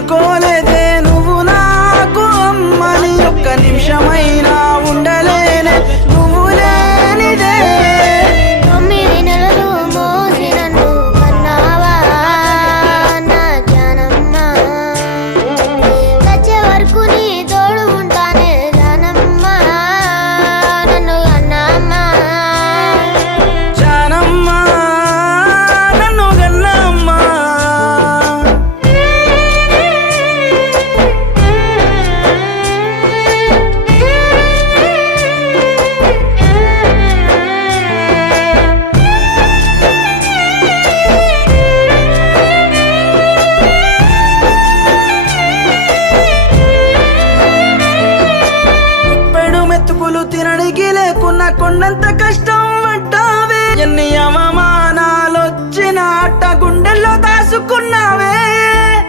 అనుకోలేదే నువ్వు నాకు అమ్మని ఒక్క నిమిషమైనా ఉండలేనే నువ్వు లేనిదే 9 నెలలు మోసి నన్ను కన్నావా నా జానమ్మ చచ్చే వరకు నీ తోడు ఉంటానే జానమ్మ నన్ను కన్నమ్మ జానమ్మ నన్ను గన్నమ్మ పెడు మెతుకులు తినడానికి లేకున్నా కొండంత కష్టం పడ్డావే ఎన్ని అవమానాలొచ్చిన అట్ట గుండెల్లో దాసుకున్నావే